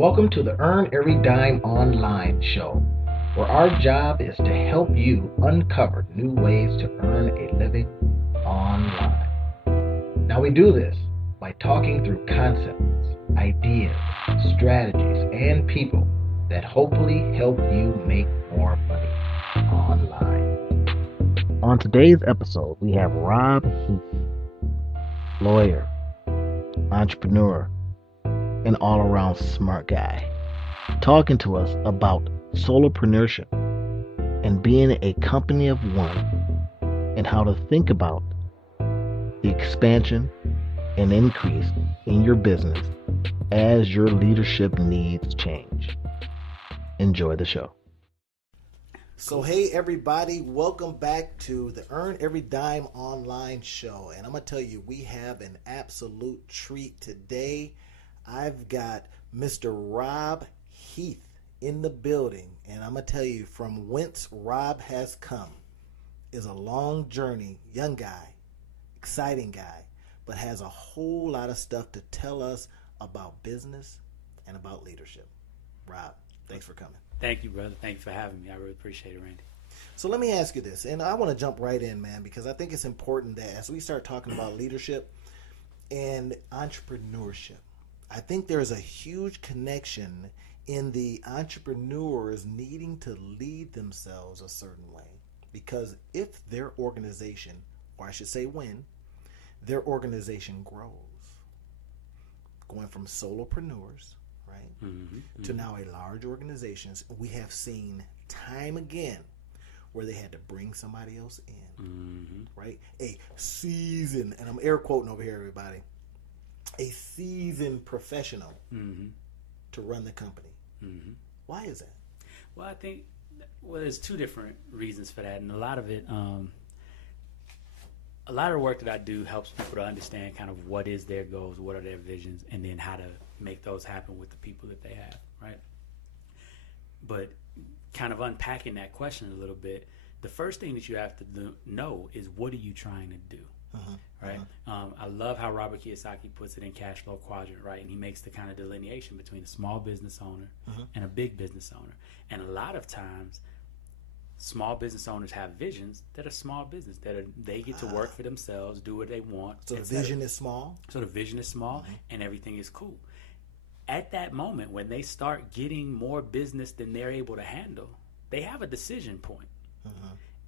Welcome to the Earn Every Dime Online show, where our job is to help you uncover new ways to earn a living online. Now, we do this by talking through concepts, ideas, strategies, and people that hopefully help you make more money online. On today's episode, we have Rob Heath, lawyer, entrepreneur, an all-around smart guy, talking to us about solopreneurship and being a company of one and how to think about the expansion and increase in your business as your leadership needs change. Enjoy the show. So hey everybody, welcome back to the Earn Every Dime Online show. And I'm going to tell you, we have an absolute treat today. I've got Mr. Rob Heath in the building, and I'm going to tell you from whence Rob has come is a long journey, young guy, exciting guy, but has a whole lot of stuff to tell us about business and about leadership. Rob, thanks for coming. Thank you, brother. Thank you for having me. I really appreciate it, Randy. So let me ask you this, and I want to jump right in, man, because I think it's important that as we start talking about leadership and entrepreneurship, I think there's a huge connection in the entrepreneurs needing to lead themselves a certain way. Because if their organization, or I should say when, their organization grows, going from solopreneurs, right, to now a large organization, we have seen time again where they had to bring somebody else in, right? A seasoned, and I'm air quoting over here, everybody, a seasoned professional to run the company. Why is that? Well, I think, there's two different reasons for that. And a lot of it, a lot of the work that I do helps people to understand kind of what is their goals, what are their visions, and then how to make those happen with the people that they have, right? But kind of unpacking that question a little bit, the first thing that you have to know is, what are you trying to do? Right. I love how Robert Kiyosaki puts it in cash flow quadrant, right? And he makes the kind of delineation between a small business owner and a big business owner. And a lot of times, small business owners have visions that are small business, they get to work for themselves, do what they want. So the vision is small? So the vision is small and everything is cool. At that moment, when they start getting more business than they're able to handle, they have a decision point.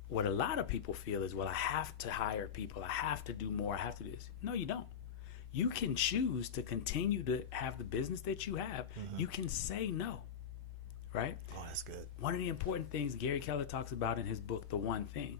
What a lot of people feel is, well, I have to hire people, I have to do more, I have to do this. No, you don't. You can choose to continue to have the business that you have. You can say no, right? Oh, that's good. One of the important things Gary Keller talks about in his book, The One Thing,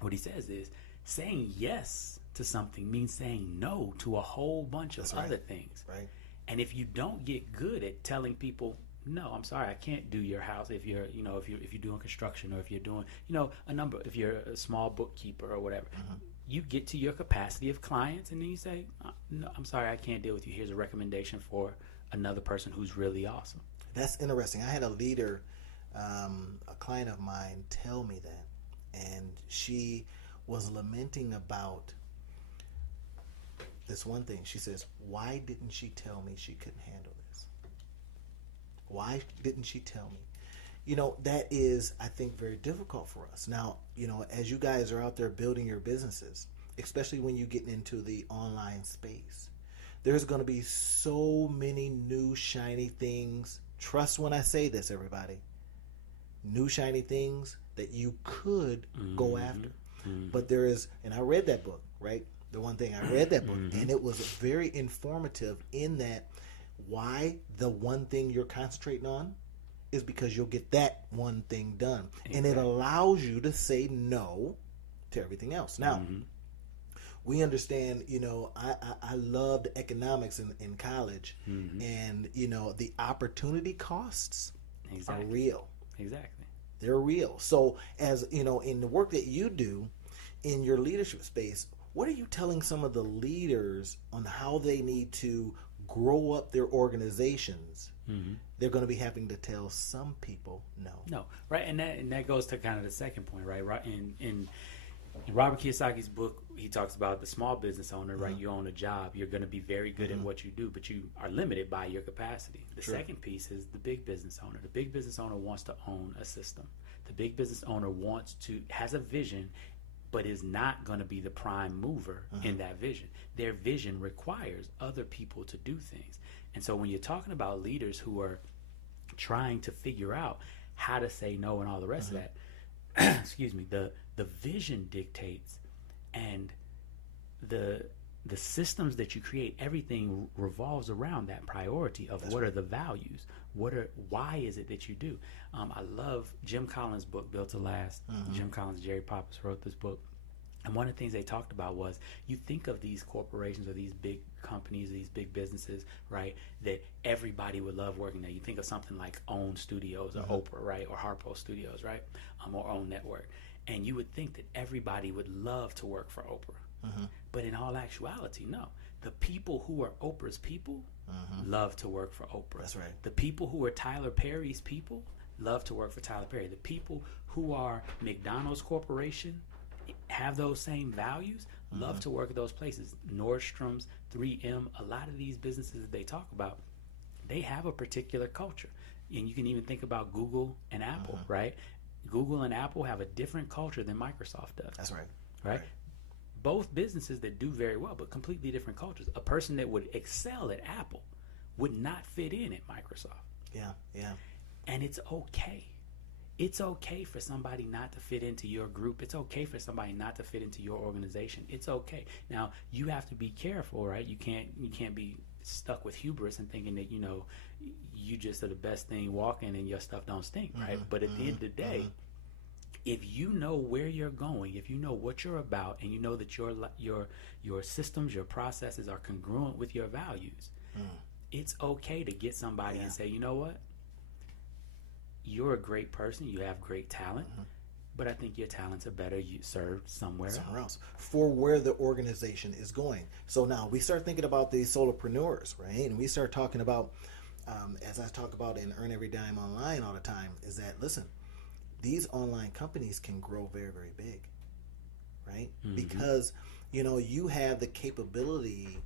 what he says is, saying yes to something means saying no to a whole bunch of other things. Right. And if you don't get good at telling people, no, I'm sorry, I can't do your house if you're, if you're doing construction, or if you're doing, if you're a small bookkeeper or whatever, you get to your capacity of clients, and then you say, no, I'm sorry, I can't deal with you. Here's a recommendation for another person who's really awesome. That's interesting. I had a leader, a client of mine, tell me that, and she was lamenting about this one thing. She says, why didn't she tell me she couldn't handle this? Why didn't she tell me? That is, I think, very difficult for us. Now, as you guys are out there building your businesses, especially when you get into the online space, there's going to be so many new shiny things. Trust when I say this, everybody. New shiny things that you could go after. But there is, and I read that book, right? The One Thing, I read that book, and it was very informative in that why the one thing you're concentrating on is because you'll get that one thing done. Exactly. And it allows you to say no to everything else. Now, we understand, I loved economics in college, and, the opportunity costs are real. Exactly. They're real. So as, in the work that you do in your leadership space, what are you telling some of the leaders on how they need to grow up their organizations? They're going to be having to tell some people no. No, right, and that goes to kind of the second point, right? In In Robert Kiyosaki's book, he talks about the small business owner, right? You own a job. You're going to be very good at what you do, but you are limited by your capacity. The second piece is the big business owner. The big business owner wants to own a system. The big business owner has a vision, but is not going to be the prime mover in that vision. Their vision requires other people to do things. And so when you're talking about leaders who are trying to figure out how to say no and all the rest of that, excuse me, the vision dictates, and the systems that you create, everything revolves around that priority of what are the values, why is it that you do. I love Jim Collins' book Built to Last. Jim Collins, Jerry Pappas wrote this book, and one of the things they talked about was, you think of these corporations or these big companies, these big businesses, right, that everybody would love working there. You think of something like OWN Studios or Oprah, right, or Harpo Studios, right, or OWN Network, and you would think that everybody would love to work for Oprah. But in all actuality, no. The people who are Oprah's people love to work for Oprah. That's right. The people who are Tyler Perry's people love to work for Tyler Perry. The people who are McDonald's Corporation have those same values, love to work at those places. Nordstrom's, 3M, a lot of these businesses that they talk about, they have a particular culture. And you can even think about Google and Apple, right? Google and Apple have a different culture than Microsoft does. That's right. Right? Both businesses that do very well, but completely different cultures. A person that would excel at Apple would not fit in at Microsoft. Yeah. And it's okay. It's okay for somebody not to fit into your group. It's okay for somebody not to fit into your organization. It's okay. Now, you have to be careful, right? You can't be stuck with hubris and thinking that, you just are the best thing walking and your stuff don't stink, right? But at the end of the day, if you know where you're going, if you know what you're about, and you know that your systems, your processes are congruent with your values, it's okay to get somebody and say, you know what? You're a great person. You have great talent. But I think your talents are better served somewhere else. For where the organization is going. So now we start thinking about these solopreneurs, right? And we start talking about, as I talk about in Earn Every Dime Online all the time, is that, listen, these online companies can grow very, very big, right? Because, you have the capability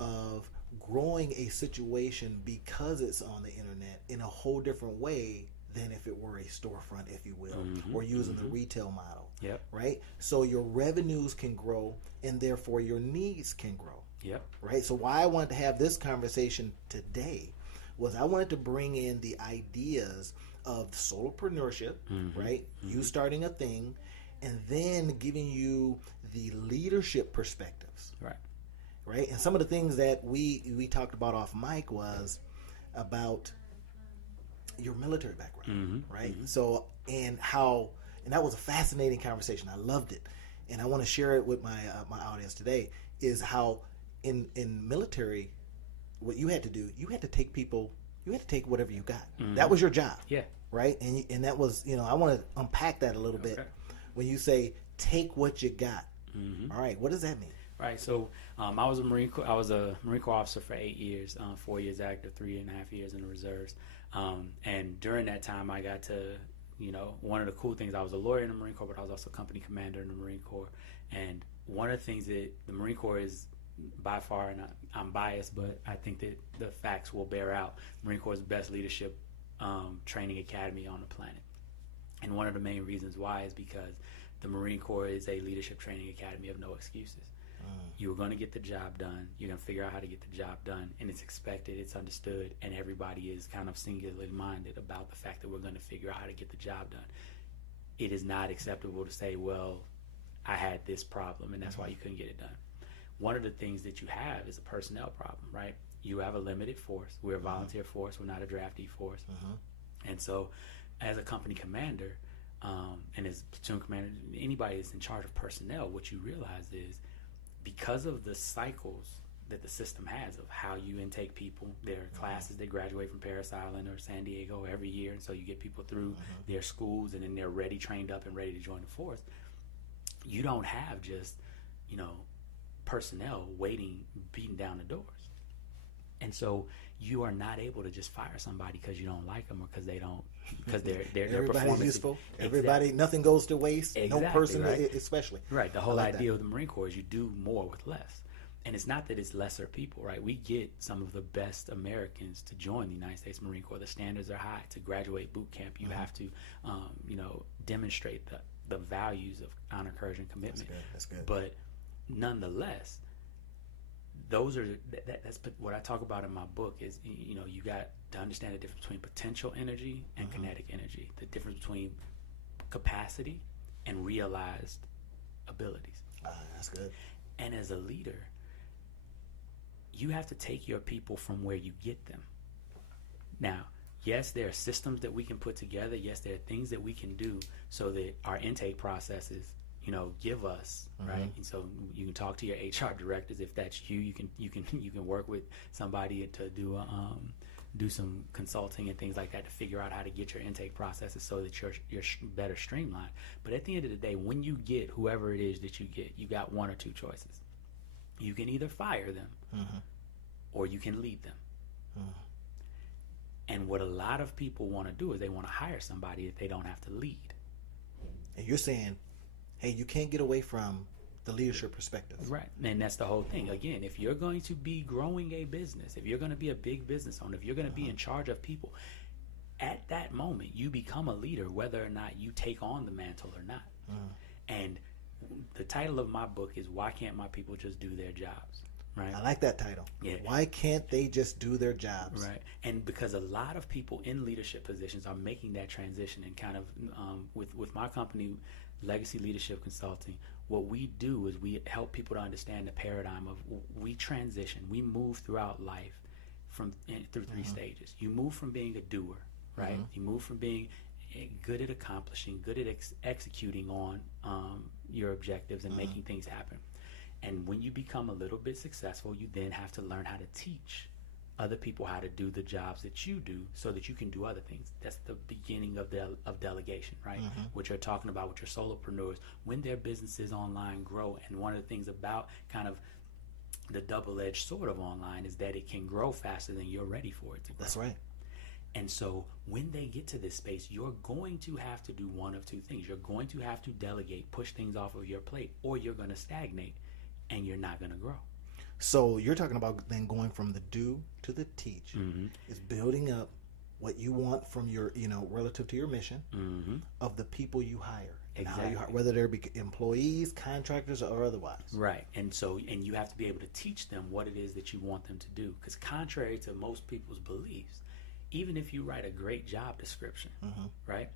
of growing a situation because it's on the internet in a whole different way than if it were a storefront, if you will, or using the retail model, right? So your revenues can grow, and therefore your needs can grow, right? So why I wanted to have this conversation today was I wanted to bring in the ideas of solopreneurship, right? You starting a thing, and then giving you the leadership perspectives, right? And some of the things that we talked about off mic was about your military background, right? So, and that was a fascinating conversation. I loved it, and I want to share it with my audience today. Is how in military, what you had to do, you had to take whatever you got. That was your job, right? And that was, I want to unpack that a little bit. When you say take what you got, all right, what does that mean? Right. So I was a Marine Corps officer for 8 years, 4 years active, 3.5 years in the reserves. And during that time, I got to, one of the cool things, I was a lawyer in the Marine Corps, but I was also company commander in the Marine Corps. And one of the things that the Marine Corps is by far, and I'm biased, but I think that the facts will bear out, Marine Corps is the best leadership training academy on the planet. And one of the main reasons why is because the Marine Corps is a leadership training academy of no excuses. You're going to get the job done. You're going to figure out how to get the job done. And it's expected, it's understood, and everybody is kind of singularly minded about the fact that we're going to figure out how to get the job done. It is not acceptable to say, well, I had this problem, and that's why you couldn't get it done. One of the things that you have is a personnel problem, right? You have a limited force. We're a volunteer force. We're not a draftee force. And so as a company commander and as platoon commander, anybody that's in charge of personnel, what you realize is because of the cycles that the system has of how you intake people, there are classes that graduate from Paris Island or San Diego every year, and so you get people through their schools, and then they're ready, trained up, and ready to join the force. You don't have just, personnel waiting, beating down the doors. And so you are not able to just fire somebody because you don't like them or because their Everybody's performance useful. is, Everybody, nothing goes to waste. Exactly, no person, right? Especially. Right. The whole like idea of the Marine Corps is you do more with less. And it's not that it's lesser people, right? We get some of the best Americans to join the United States Marine Corps. The standards are high. To graduate boot camp, you have to, demonstrate the values of honor, courage, and commitment. That's good. But nonetheless, those are that's what I talk about in my book is, you got to understand the difference between potential energy and kinetic energy, the difference between capacity and realized abilities. That's good. And as a leader, you have to take your people from where you get them. Now, yes, there are systems that we can put together. Yes, there are things that we can do so that our intake processes, give us, right? And so you can talk to your HR directors if that's you. You can work with somebody to do some consulting and things like that to figure out how to get your intake processes so that you're better streamlined. But at the end of the day, when you get whoever it is that you get, you got one or two choices. You can either fire them or you can lead them. And what a lot of people want to do is they want to hire somebody that they don't have to lead. And you're saying, hey, you can't get away from the leadership perspective. Right. And that's the whole thing. Again, if you're going to be growing a business, if you're going to be a big business owner, if you're going to be in charge of people, at that moment, you become a leader, whether or not you take on the mantle or not. And the title of my book is Why Can't My People Just Do Their Jobs? Right. I like that title. Yeah. Why can't they just do their jobs? Right. And because a lot of people in leadership positions are making that transition, and kind of with my company, Legacy Leadership Consulting, what we do is we help people to understand the paradigm of we transition. We move throughout life through three stages. You move from being a doer, right? You move from being good at accomplishing, good at executing on your objectives and making things happen. And when you become a little bit successful, you then have to learn how to teach other people how to do the jobs that you do so that you can do other things. That's the beginning of delegation, right? What you're talking about with your solopreneurs, when their businesses online grow. And one of the things about kind of the double-edged sword of online is that it can grow faster than you're ready for it to grow. That's right. And so when they get to this space, you're going to have to do one of two things. You're going to have to delegate, push things off of your plate, or you're going to stagnate and you're not going to grow. So you're talking about then going from the do to the teach. Is building up what you want from your, relative to your mission of the people you hire. And how you hire, whether they're employees, contractors, or otherwise. Right. And you have to be able to teach them what it is that you want them to do. Because contrary to most people's beliefs, even if you write a great job description, right,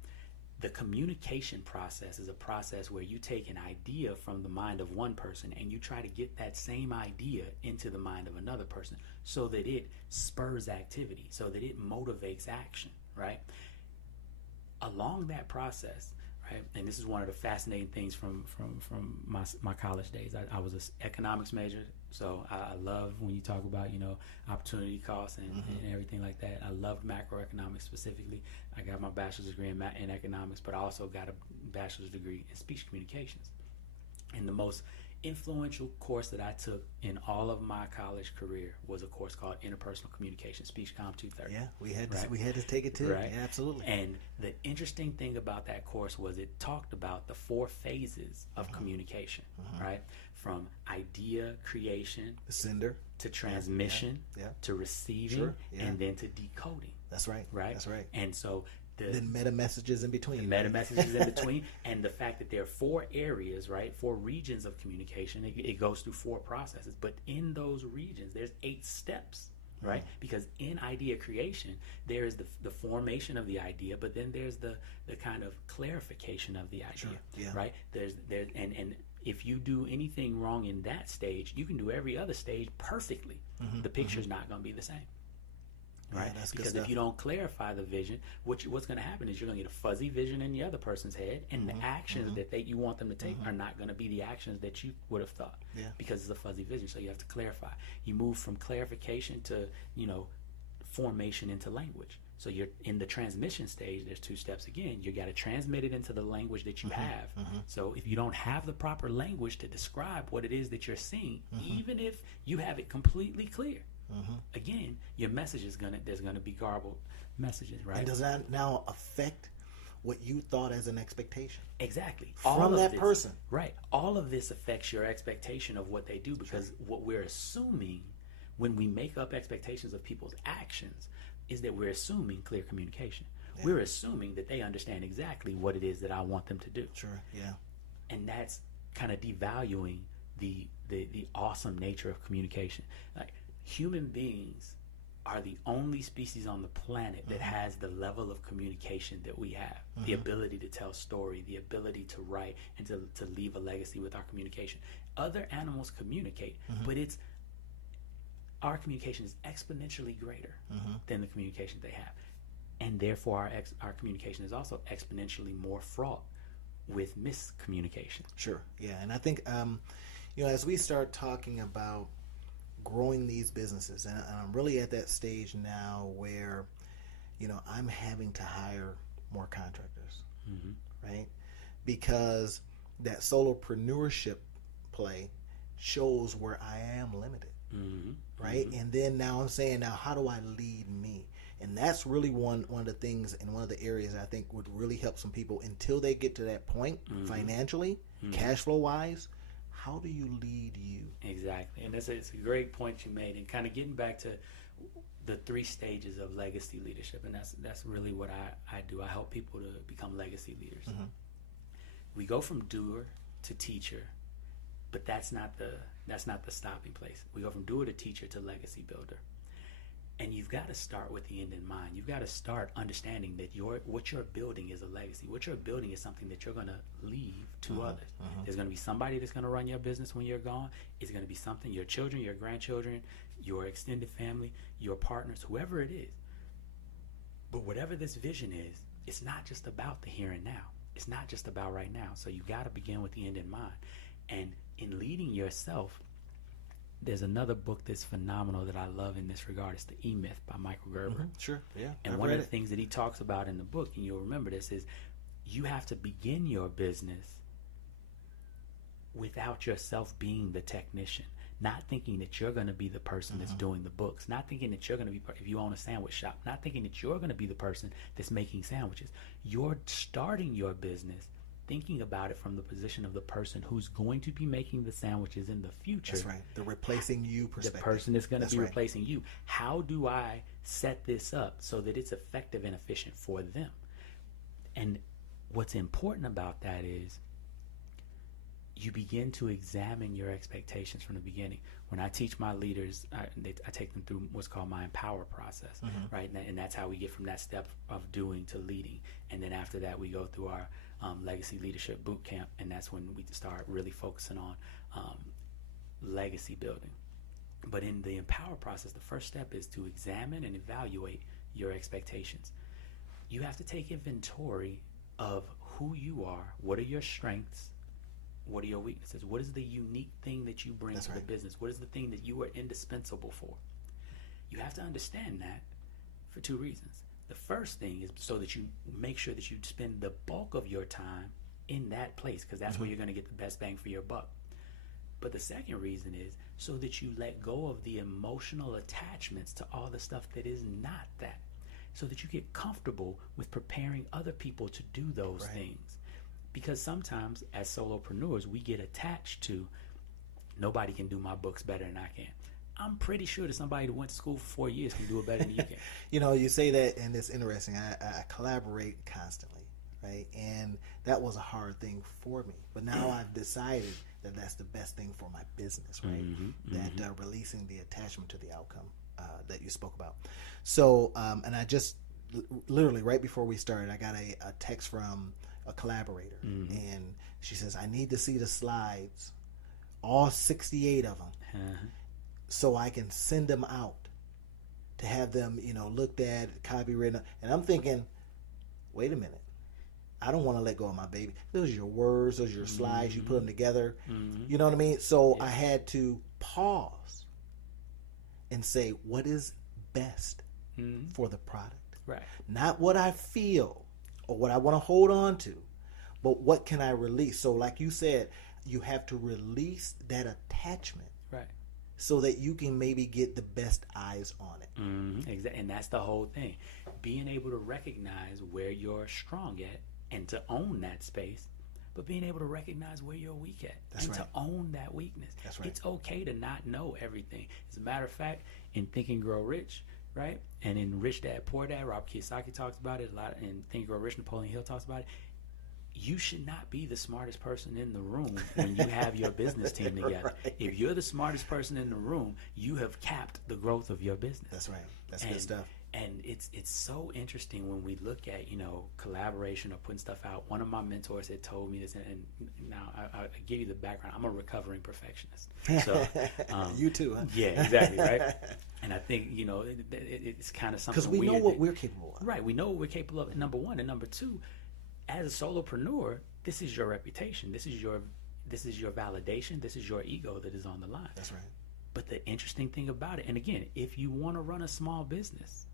the communication process is a process where you take an idea from the mind of one person and you try to get that same idea into the mind of another person so that it spurs activity, so that it motivates action, right? Along that process, right, and this is one of the fascinating things from my college days. I was an economics major, so I love when you talk about, opportunity costs and everything like that. I loved macroeconomics specifically. I got my bachelor's degree in economics, but I also got a bachelor's degree in speech communications. And the most influential course that I took in all of my college career was a course called Interpersonal Communication, SpeechComm 230. Yeah, we had to take it too. Right? Yeah, absolutely. And the interesting thing about that course was it talked about the 4 phases of communication, right? From idea creation, the sender, to transmission, to receiving, and then to decoding. That's right. Right? That's right. And so then meta messages in between. Meta messages in between, and the fact that there are 4 areas, right? 4 regions of communication. It goes through 4 processes, but in those regions, there's 8 steps, right? Because in idea creation, there is the formation of the idea, but then there's the kind of clarification of the idea, right? And if you do anything wrong in that stage, you can do every other stage perfectly. The picture's not going to be the same. Right, yeah, because if you don't clarify the vision, what's going to happen is you're going to get a fuzzy vision in the other person's head, and the actions that you want them to take are not going to be the actions that you would have thought, because it's a fuzzy vision. So you have to clarify. You move from clarification to formation into language. So you're in the transmission stage. There's 2 steps again. You got to transmit it into the language that you have. So if you don't have the proper language to describe what it is that you're seeing, even if you have it completely clear, Again, your message is there's gonna be garbled messages, right? And does that now affect what you thought as an expectation? Exactly. From that person. Right. All of this affects your expectation of what they do, because what we're assuming when we make up expectations of people's actions is that we're assuming clear communication. Yeah. We're assuming that they understand exactly what it is that I want them to do. Sure, yeah. And that's kind of devaluing the awesome nature of communication. Like, human beings are the only species on the planet that has the level of communication that we have. The ability to tell story, the ability to write, and to leave a legacy with our communication. Other animals communicate, but our communication is exponentially greater than the communication they have. And therefore our communication is also exponentially more fraught with miscommunication. Sure, yeah. And I think, as we start talking about growing these businesses, and I'm really at that stage now where, I'm having to hire more contractors, right? Because that solopreneurship play shows where I am limited, right? And then now I'm saying, how do I lead me? And that's really one of the things, and one of the areas I think would really help some people until they get to that point financially, cash flow wise. How do you lead you? Exactly. And it's a great point you made, and kind of getting back to the 3 stages of legacy leadership. And that's really what I do. I help people to become legacy leaders. We go from doer to teacher, but that's not the stopping place. We go from doer to teacher to legacy builder. And you've got to start with the end in mind. You've got to start understanding that what you're building is a legacy. What you're building is something that you're going to leave to others. There's going to be somebody that's going to run your business when you're gone. It's going to be something, your children, your grandchildren, your extended family, your partners, whoever it is. But whatever this vision is, it's not just about the here and now. It's not just about right now. So you got to begin with the end in mind. And in leading yourself, there's another book that's phenomenal that I love in this regard. It's The E-Myth by Michael Gerber. Sure, yeah. And one of the things that he talks about in the book, and you'll remember this, is you have to begin your business without yourself being the technician. Not thinking that you're going to be the person that's doing the books. Not thinking that you're going to be, if you own a sandwich shop, not thinking that you're going to be the person that's making sandwiches. You're starting your business thinking about it from the position of the person who's going to be making the sandwiches in the future. That's right. The replacing you perspective. The person that's going to be replacing you. How do I set this up so that it's effective and efficient for them? And what's important about that is you begin to examine your expectations from the beginning. When I teach my leaders, I take them through what's called my empower process, right? And that's how we get from that step of doing to leading. And then after that, we go through our legacy leadership boot camp, and that's when we start really focusing on legacy building. But in the empower process, the first step is to examine and evaluate your expectations. You have to take inventory of who you are, what are your strengths, what are your weaknesses, what is the unique thing that you bring to the business, what is the thing that you are indispensable for. You have to understand that for 2 reasons. The first thing is so that you make sure that you spend the bulk of your time in that place, because that's where you're going to get the best bang for your buck. But the second reason is so that you let go of the emotional attachments to all the stuff that is not that, so that you get comfortable with preparing other people to do those things. Because sometimes as solopreneurs, we get attached to, nobody can do my books better than I can. I'm pretty sure that somebody that went to school for 4 years can do it better than you can. You say that, and it's interesting. I collaborate constantly, right? And that was a hard thing for me. But now I've decided that that's the best thing for my business, right? Releasing the attachment to the outcome that you spoke about. So, and I just, literally right before we started, I got a text from a collaborator. And she says, I need to see the slides, all 68 of them. So I can send them out to have them, looked at, copywritten. And I'm thinking, wait a minute. I don't want to let go of my baby. Those are your words. Those are your slides. You put them together. You know what I mean? So I had to pause and say, what is best for the product? Right. Not what I feel or what I want to hold on to, but what can I release? So like you said, you have to release that attachment. Right. so that you can maybe get the best eyes on it. Exactly. And that's the whole thing. Being able to recognize where you're strong at and to own that space, but being able to recognize where you're weak at and to own that weakness. That's right. It's okay to not know everything. As a matter of fact, in Think and Grow Rich, right? And in Rich Dad, Poor Dad, Robert Kiyosaki talks about it a lot. In Think and Grow Rich, Napoleon Hill talks about it. You should not be the smartest person in the room when you have your business team together. Right. If you're the smartest person in the room, you have capped the growth of your business. That's right. That's good stuff. And it's so interesting when we look at, collaboration or putting stuff out. One of my mentors had told me this, and now I give you the background. I'm a recovering perfectionist. So you too, huh? Yeah, exactly, right? And I think, it's kind of something because we know what we're capable of. Right, we know what we're capable of, number one. And number two, as a solopreneur, this is your reputation. This is your validation. This is your ego that is on the line. That's right. But the interesting thing about it, and again, if you want to run a small business,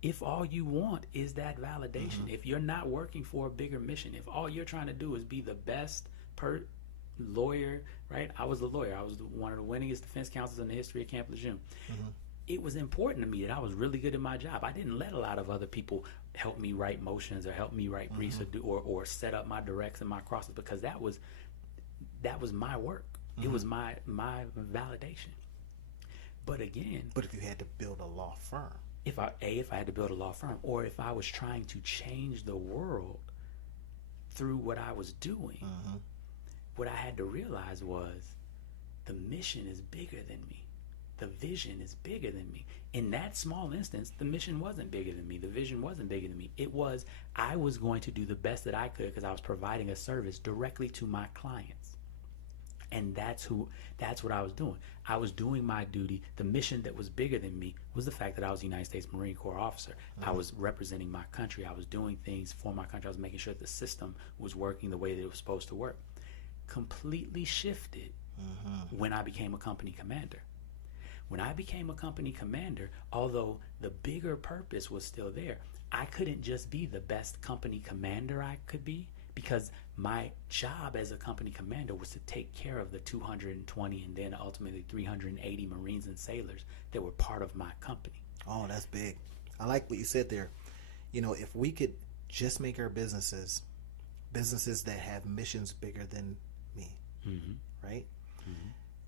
if all you want is that validation, if you're not working for a bigger mission, if all you're trying to do is be the best lawyer, right? I was the lawyer. I was one of the winningest defense counsels in the history of Camp Lejeune. It was important to me that I was really good at my job. I didn't let a lot of other people help me write motions or help me write briefs or set up my directs and my crosses, because that was my work. It was my validation. But again, if you had to build a law firm, if I had to build a law firm, or if I was trying to change the world through what I was doing, what I had to realize was the mission is bigger than me. The vision is bigger than me. In that small instance, the mission wasn't bigger than me. The vision wasn't bigger than me. It was, I was going to do the best that I could because I was providing a service directly to my clients. And that's what I was doing. I was doing my duty. The mission that was bigger than me was the fact that I was a United States Marine Corps officer. I was representing my country. I was doing things for my country. I was making sure that the system was working the way that it was supposed to work. Completely shifted when I became a company commander. When I became a company commander, although the bigger purpose was still there, I couldn't just be the best company commander I could be, because my job as a company commander was to take care of the 220 and then ultimately 380 Marines and sailors that were part of my company. Oh, that's big. I like what you said there. If we could just make our businesses that have missions bigger than me, right?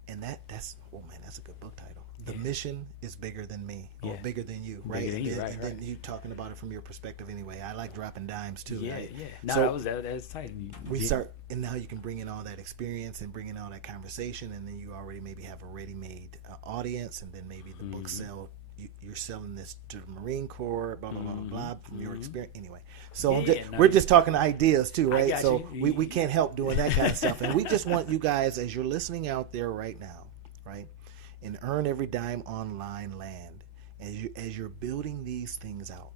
And that's a good book title. The mission is bigger than me, or bigger than you, right? Bigger than you, and then you talking about it from your perspective anyway. I like dropping dimes too, right? Yeah. No, so that's tight. And now you can bring in all that experience and bring in all that conversation, and then you already maybe have a ready-made audience, and then maybe the book sell. You're selling this to the Marine Corps, blah blah blah blah blah, from your experience. Anyway, so we're just talking ideas too, right? So we can't help doing that kind of stuff, and we just want you guys, as you're listening out there right now, right, in Earn Every Dime Online land, as you're building these things out,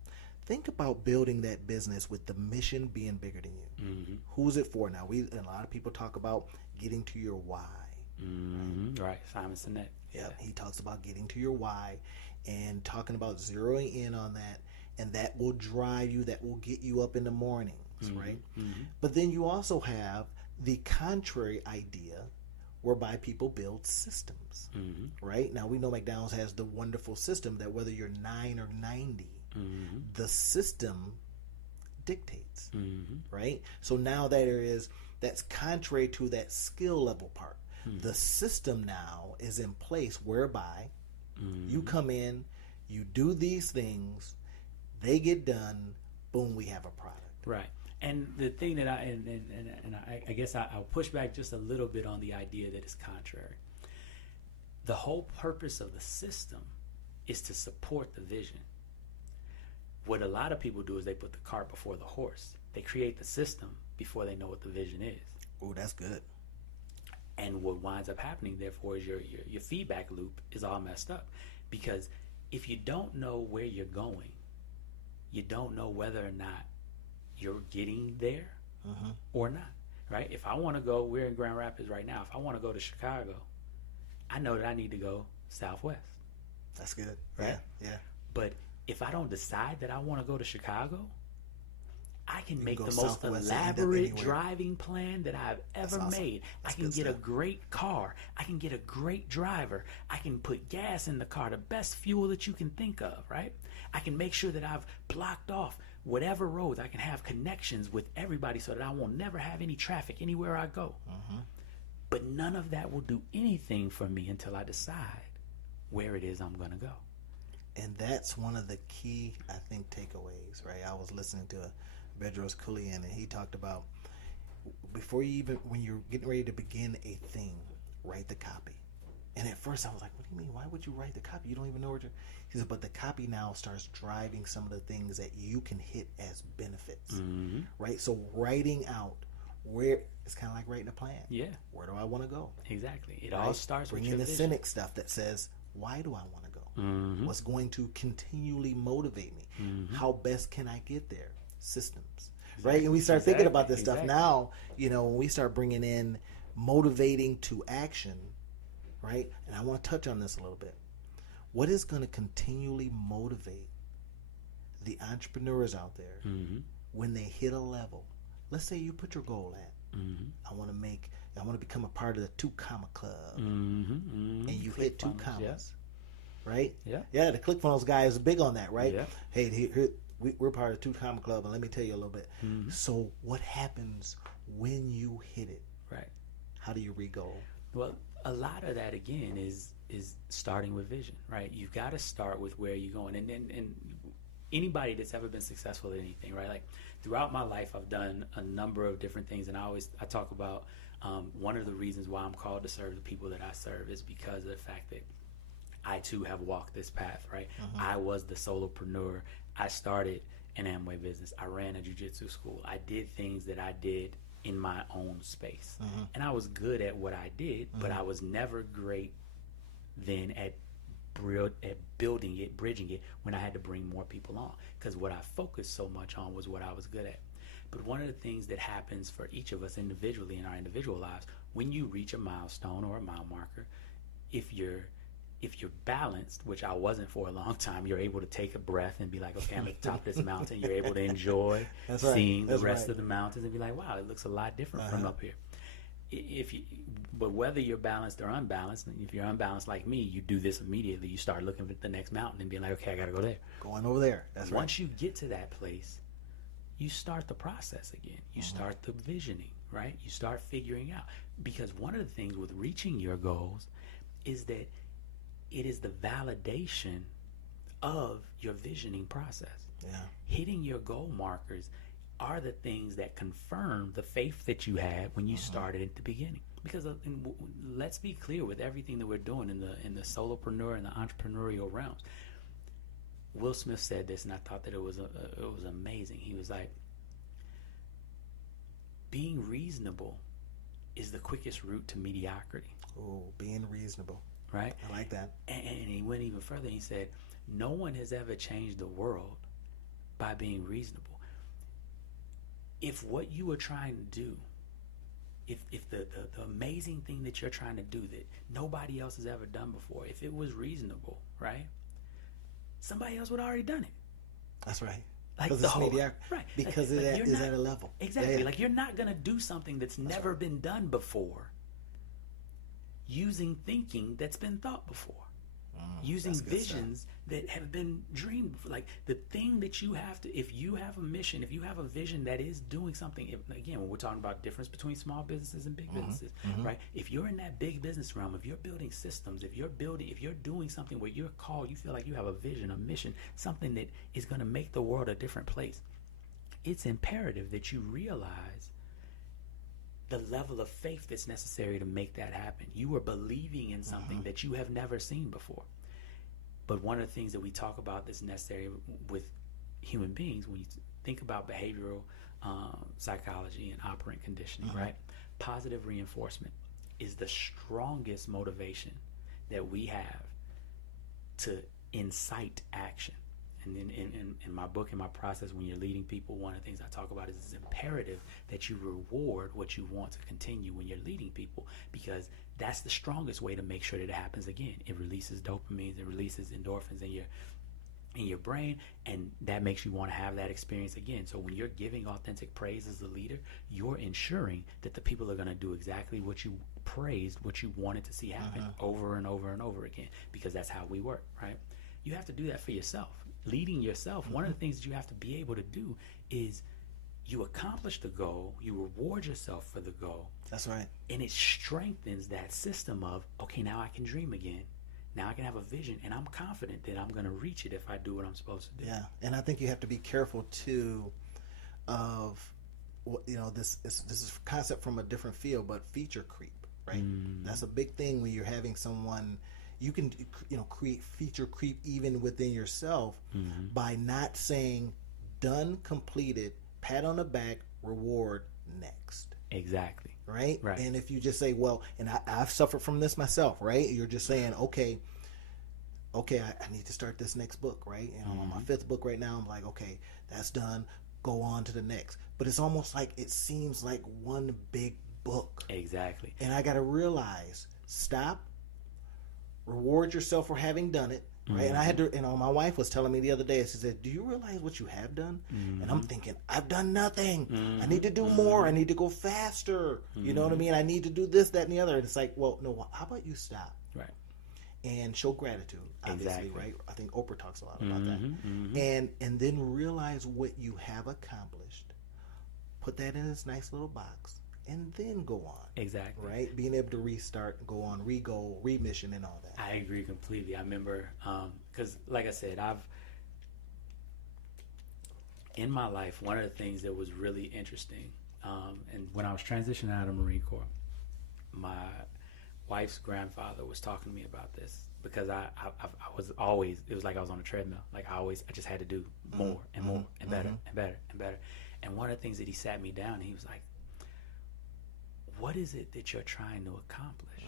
think about building that business with the mission being bigger than you. Who's it for? Now, a lot of people talk about getting to your why. Right, Simon Sinek. Yeah, he talks about getting to your why and talking about zeroing in on that, and that will drive you, that will get you up in the mornings, right? But then you also have the contrary idea whereby people build systems, right? Now, we know McDonald's has the wonderful system that whether you're 9 or 90, the system dictates, right? So now that's contrary to that skill level part. The system now is in place whereby you come in, you do these things, they get done, boom, we have a product. Right. And the thing that I guess I'll push back just a little bit on the idea that it's contrary. The whole purpose of the system is to support the vision. What a lot of people do is they put the cart before the horse. They create the system before they know what the vision is. Oh, that's good. And what winds up happening, therefore, is your feedback loop is all messed up. Because if you don't know where you're going, you don't know whether or not you're getting there or not, right? If I want to go, we're in Grand Rapids right now. If I want to go to Chicago, I know that I need to go southwest. That's good. Right? Yeah. But if I don't decide that I want to go to Chicago, I can You make go the most southwest and end up elaborate anywhere. driving plan that I've ever awesome. made. That's I can good get a stuff. great car. I can get a great driver. I can put gas in the car, the best fuel that you can think of, right? I can make sure that I've blocked off whatever roads. I can have connections with everybody so that I will never have any traffic anywhere I go. But none of that will do anything for me until I decide where it is I'm going to go. And that's one of the key, I think, takeaways, right? I was listening to Bedros Keuilian, and he talked about when you're getting ready to begin a thing, write the copy. And at first I was like, what do you mean? Why would you write the copy? You don't even know what you're... He said, but the copy now starts driving some of the things that you can hit as benefits, right? So writing out where... It's kind of like writing a plan. Yeah. Where do I want to go? Exactly. It Right? all starts with Bring your in the vision. cynic stuff that says, why do I want to go? What's going to continually motivate me? How best can I get there? Systems, right? And we start thinking about this stuff now. When we start bringing in motivating to action, right? And I want to touch on this a little bit. What is going to continually motivate the entrepreneurs out there when they hit a level? Let's say you put your goal at, I want to become a part of the 2 comma club, and you hit 2 commas, right? Yeah. The ClickFunnels guy is big on that, right? Yeah. Hey, here, we're part of the 2 comma club, and let me tell you a little bit. So, what happens when you hit it? Right. How do you re-goal? Well, a lot of that again is starting with vision, right? You've got to start with where you're going, and anybody that's ever been successful at anything, right? Like throughout my life, I've done a number of different things, and I talk about one of the reasons why I'm called to serve the people that I serve is because of the fact that I too have walked this path, right? I was the solopreneur. I started an Amway business. I ran a jiu-jitsu school. I did things that I did in my own space, and I was good at what I did, but I was never great then at building it, bridging it, when I had to bring more people on, because what I focused so much on was what I was good at. But one of the things that happens for each of us individually in our individual lives, when you reach a milestone or a mile marker, if you're balanced, which I wasn't for a long time, you're able to take a breath and be like, okay, I'm at the top of this mountain. You're able to enjoy seeing the rest of the mountains and be like, wow, it looks a lot different from up here. But whether you're balanced or unbalanced, if you're unbalanced like me, you do this immediately. You start looking at the next mountain and being like, okay, I got to go there. Going over there. That's right. Once you get to that place, you start the process again. You start the visioning, right? You start figuring out. Because one of the things with reaching your goals is that it is the validation of your visioning process. Yeah. Hitting your goal markers are the things that confirm the faith that you had when you started at the beginning. Because let's be clear, with everything that we're doing in the solopreneur and the entrepreneurial realms, Will Smith said this, and I thought that it was amazing. He was like, being reasonable is the quickest route to mediocrity. Oh, being reasonable. Right? I like that. And he went even further. He said, no one has ever changed the world by being reasonable. If what you are trying to do, if the amazing thing that you're trying to do that nobody else has ever done before, if it was reasonable, right? Somebody else would have already done it. That's right. Like because it's mediocre. Right. Because like it is at a level. Exactly. Yeah. Like you're not going to do something that's never been done before using thinking that's been thought before. Using visions that have been dreamed before. Like the thing that you have to, if you have a mission, if you have a vision that is doing something, again, when we're talking about difference between small businesses and big businesses, right? If you're in that big business realm, if you're building systems, if you're doing something where you're called, you feel like you have a vision, a mission, something that is going to make the world a different place, it's imperative that you realize the level of faith that's necessary to make that happen. You are believing in something that you have never seen before. But one of the things that we talk about that's necessary with human beings, when you think about behavioral psychology and operant conditioning, right? Positive reinforcement is the strongest motivation that we have to incite action. And in my book, in my process, when you're leading people, one of the things I talk about is it's imperative that you reward what you want to continue when you're leading people, because that's the strongest way to make sure that it happens again. It releases dopamine, it releases endorphins, and in your brain, and that makes you want to have that experience again. So when you're giving authentic praise as a leader, you're ensuring that the people are going to do exactly what you praised, what you wanted to see happen over and over and over again, because that's how we work, right? You have to do that for yourself. Leading yourself, one of the things that you have to be able to do is you accomplish the goal, you reward yourself for the goal. That's right. And it strengthens that system of, okay, now I can dream again. Now I can have a vision, and I'm confident that I'm going to reach it if I do what I'm supposed to do. Yeah, and I think you have to be careful too of what, you know, this is a concept from a different field, but feature creep, right? That's a big thing when you're having someone. You can, you know, create feature creep even within yourself by not saying done, completed, pat on the back, reward, next. Exactly. Right? Right. And if you just say, well, and I've suffered from this myself, right? You're just saying, okay, I need to start this next book, right? And I'm on my 5th book right now. I'm like, okay, that's done. Go on to the next. But it's almost like it seems like one big book. Exactly. And I got to realize, stop, reward yourself for having done it. Right, and I had to, you know, my wife was telling me the other day, she said, do you realize what you have done? And I'm thinking, I've done nothing. I need to do more. I need to go faster. You know what I mean? I need to do this, that, and the other. And it's like, well, no, how about you stop? Right. And show gratitude, obviously, Exactly. right? I think Oprah talks a lot about that. And then realize what you have accomplished. Put that in this nice little box. And then go on. Exactly. Right? Being able to restart, go on, re-goal, re-mission, and all that. I agree completely. I remember, because like I said, in my life, one of the things that was really interesting, and when I was transitioning out of the Marine Corps, my wife's grandfather was talking to me about this, because I was always, it was like I was on a treadmill. Like I just had to do more and more and better and better and better. And one of the things that he sat me down and he was like, what is it that you're trying to accomplish?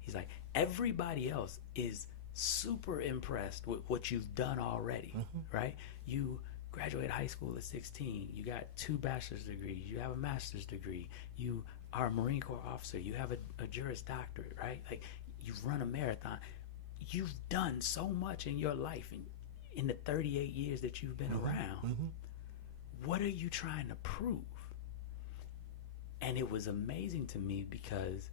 He's like, everybody else is super impressed with what you've done already, right? You graduated high school at 16. You got 2 bachelor's degrees. You have a master's degree. You are a Marine Corps officer. You have a Juris Doctorate, right? Like, you've run a marathon. You've done so much in your life in the 38 years that you've been around. What are you trying to prove? And it was amazing to me, because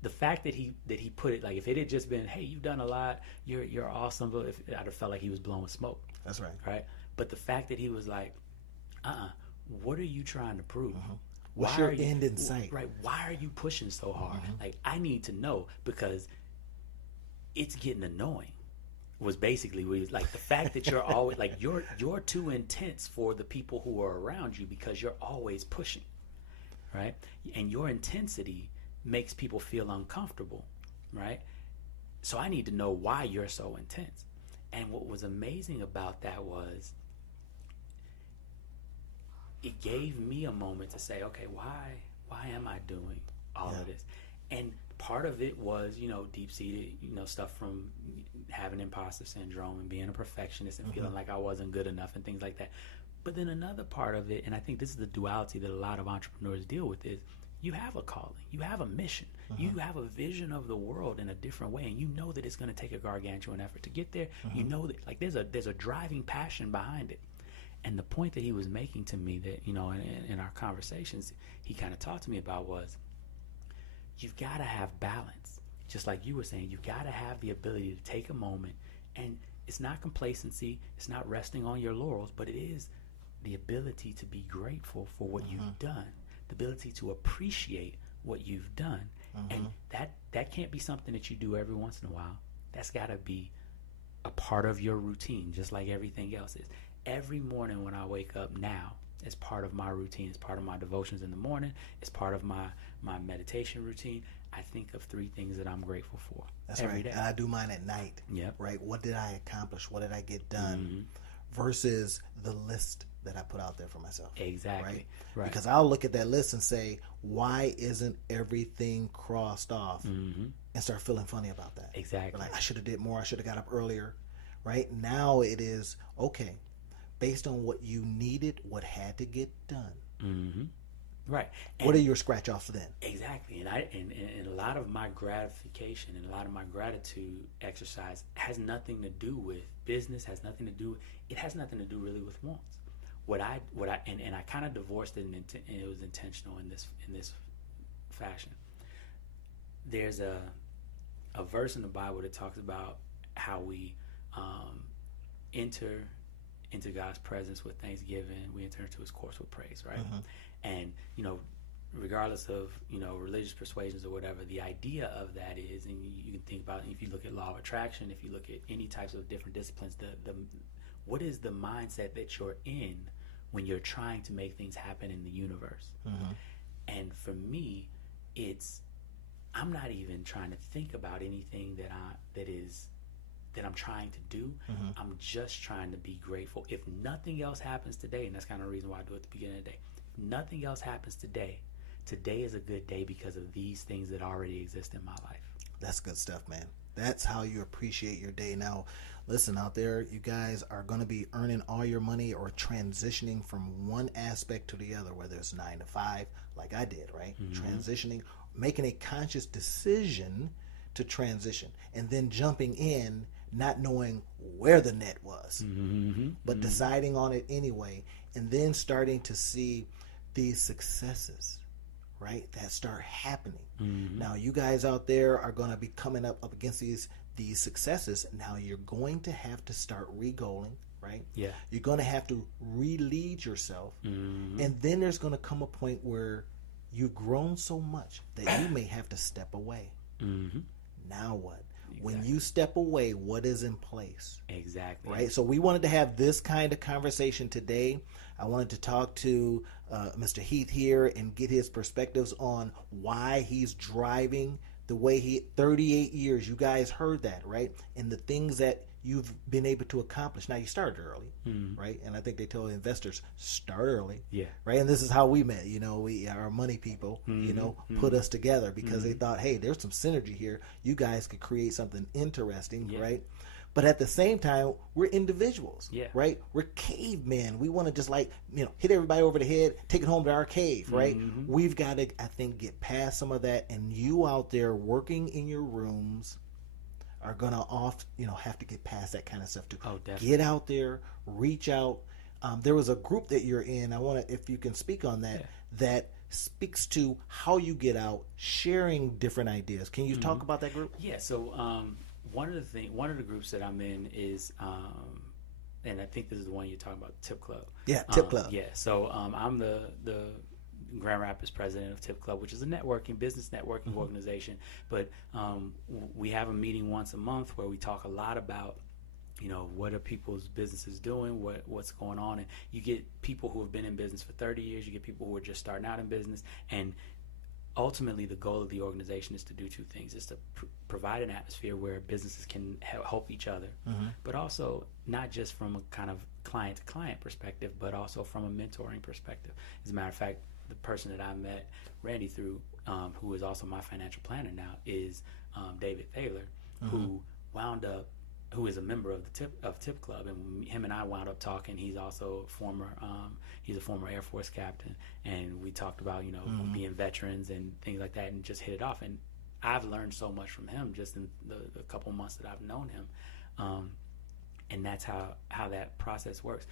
the fact that he put it, like, if it had just been, hey, you've done a lot, you're awesome, but I'd have felt like he was blowing smoke. That's right. Right? But the fact that he was like, what are you trying to prove? What's your end in sight? Right. Why are you pushing so hard? Like, I need to know, because it's getting annoying. Was basically what he was like. The fact that you're always like, you're too intense for the people who are around you, because you're always pushing. Right? And your intensity makes people feel uncomfortable, right? So I need to know why you're so intense. And what was amazing about that was it gave me a moment to say, okay, why am I doing all of this? And part of it was, you know, deep-seated, you know, stuff from having imposter syndrome and being a perfectionist and feeling like I wasn't good enough and things like that. But then another part of it, and I think this is the duality that a lot of entrepreneurs deal with, is you have a calling, you have a mission, you have a vision of the world in a different way, and you know that it's going to take a gargantuan effort to get there. You know that, like, there's a driving passion behind it. And the point that he was making to me, that, you know, in our conversations, he kind of talked to me about, was you've got to have balance. Just like you were saying, you've got to have the ability to take a moment, and it's not complacency, it's not resting on your laurels, but it is the ability to be grateful for what you've done, the ability to appreciate what you've done. And that can't be something that you do every once in a while. That's got to be a part of your routine, just like everything else is. Every morning when I wake up now, it's part of my routine. It's part of my devotions in the morning. It's part of my meditation routine. I think of 3 things that I'm grateful for. That's every right. day. And I do mine at night. Yep. Right. What did I accomplish? What did I get done? Versus the list that I put out there for myself. Exactly. Right. Because I'll look at that list and say, why isn't everything crossed off? And start feeling funny about that. Exactly. Like, I should have did more. I should have got up earlier. Right. Now it is, okay, based on what you needed, what had to get done. Right. What are your scratch offs then? Exactly. And a lot of my gratification and a lot of my gratitude exercise has nothing to do with business, it has nothing to do really with wants. And I kind of divorced it, and it was intentional in this fashion. There's a verse in the Bible that talks about how we enter into God's presence with thanksgiving. We enter into His courts with praise, right? And regardless of religious persuasions or whatever, the idea of that is, and you can think about it, if you look at law of attraction, if you look at any types of different disciplines, the what is the mindset that you're in when you're trying to make things happen in the universe? And for me, I'm not even trying to think about anything that I'm trying to do. I'm just trying to be grateful. If nothing else happens today, and that's kind of the reason why I do it at the beginning of the day. If nothing else happens today is a good day because of these things that already exist in my life. That's good stuff, man. That's how you appreciate your day. Now, listen out there, you guys are going to be earning all your money or transitioning from one aspect to the other, whether it's 9 to 5, like I did, right? Transitioning, making a conscious decision to transition, and then jumping in, not knowing where the net was, but deciding on it anyway, and then starting to see these successes, right, that start happening. Now, you guys out there are going to be coming up against these successes. Now, you're going to have to start re-goaling, right? Yeah. You're going to have to re-lead yourself, and then there's going to come a point where you've grown so much that you may have to step away. Now what? When you step away, what is in place? Exactly. Right? So we wanted to have this kind of conversation today. I wanted to talk to Mr. Heath here and get his perspectives on why he's driving the way 38 years. You guys heard that, right? And the things that you've been able to accomplish. Now, you started early, right? And I think they tell investors, start early. Yeah. Right? And this is how we met. Our money people, put us together because they thought, hey, there's some synergy here. You guys could create something interesting, right? But at the same time, we're individuals, right? We're cavemen. We want to just hit everybody over the head, take it home to our cave, right? We've got to, I think, get past some of that. And you out there working in your rooms are gonna have to get past that kind of stuff too. Oh, definitely. Get out there, reach out. There was a group that you're in. I want to, if you can speak on that, that speaks to how you get out, sharing different ideas. Can you talk about that group? Yeah. So one of the groups that I'm in is, and I think this is the one you're talking about, Tip Club. Yeah, Tip Club. Yeah. So I'm the Grand Rapids president of Tip Club, which is a business networking organization. But we have a meeting once a month where we talk a lot about, what are people's businesses doing, what's going on. And you get people who have been in business for 30 years, you get people who are just starting out in business. And ultimately, the goal of the organization is to do two things. It's to provide an atmosphere where businesses can help each other, but also not just from a kind of client-to-client perspective, but also from a mentoring perspective. As a matter of fact, the person that I met Randy through, who is also my financial planner now, is David Thaler, who is a member of the Tip Club, and him and I wound up talking. He's also he's a former Air Force captain, and we talked about being veterans and things like that, and just hit it off. And I've learned so much from him just in the couple months that I've known him, and that's how that process works.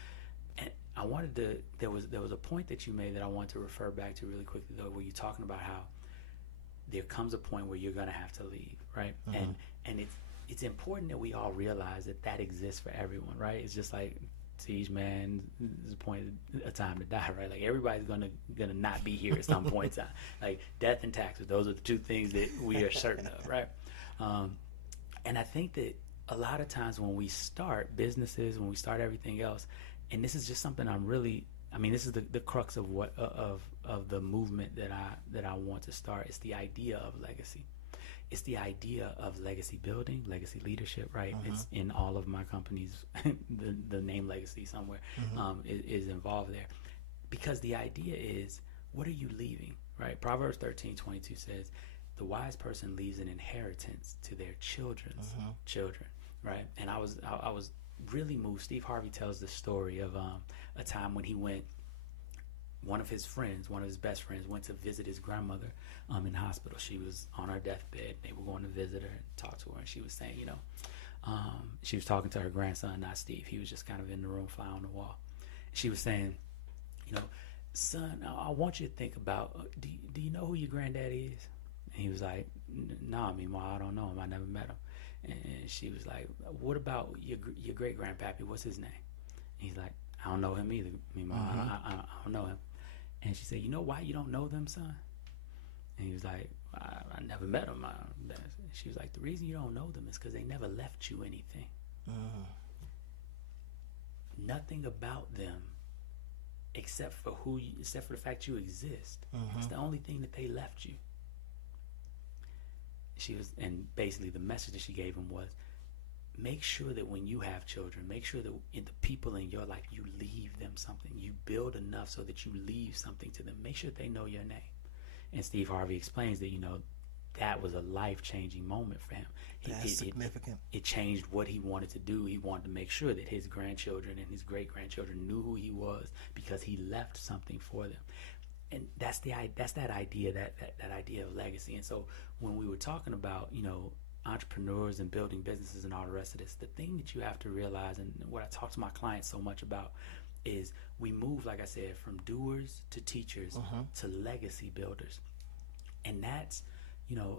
And I wanted to. There was a point that you made that I want to refer back to really quickly, though, where you're talking about how there comes a point where you're going to have to leave, right? And it's important that we all realize that exists for everyone, right? It's just like, Siege, man, there's a time to die, right? Like, everybody's gonna not be here at some point in time. Like, death and taxes, those are the two things that we are certain of, right? And I think that a lot of times when we start businesses, when we start everything else, and this is just something this is the crux of of the movement that I want to start. It's the idea of legacy. It's the idea of legacy building, legacy leadership, right? It's in all of my companies. the name legacy somewhere is involved there, because the idea is, what are you leaving, right? Proverbs 13:22 says, the wise person leaves an inheritance to their children's children, right? And I was really moved. Steve Harvey tells the story of a time when he went one of his best friends, went to visit his grandmother in the hospital. She was on her deathbed. They were going to visit her and talk to her, and she was saying, she was talking to her grandson, not Steve. He was just kind of in the room, fly on the wall. She was saying, son, I want you to think about, do you know who your granddaddy is? And he was like, nah, Mima, I don't know him. I never met him. And she was like, what about your great grandpappy? What's his name? And he's like, I don't know him either, Mima. I don't know him. And she said, you know why you don't know them, son? And he was like, I never met them. She was like, the reason you don't know them is because they never left you anything. Nothing about them except for the fact you exist. It's the only thing that they left you. And basically the message that she gave him was, make sure that when you have children, make sure that in the people in your life, you leave them something. You build enough so that you leave something to them. Make sure they know your name. And Steve Harvey explains that, that was a life-changing moment for him. That's significant. It changed what he wanted to do. He wanted to make sure that his grandchildren and his great-grandchildren knew who he was because he left something for them. And that's that idea, that idea of legacy. And so when we were talking about, entrepreneurs and building businesses and all the rest of this, the thing that you have to realize, and what I talk to my clients so much about, is we move, like I said, from doers to teachers to legacy builders. And that's,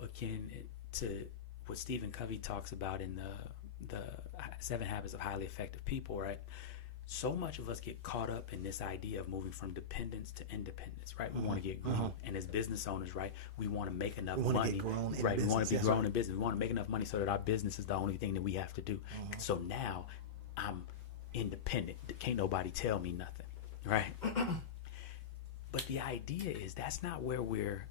akin to what Stephen Covey talks about in the 7 Habits of Highly Effective People, right? So much of us get caught up in this idea of moving from dependence to independence, right? We want to get grown. And as business owners, right, we want to make enough money. Get grown right, we want to be grown right. in business. We want to make enough money so that our business is the only thing that we have to do. So now I'm independent. Can't nobody tell me nothing, right? But the idea is that's not where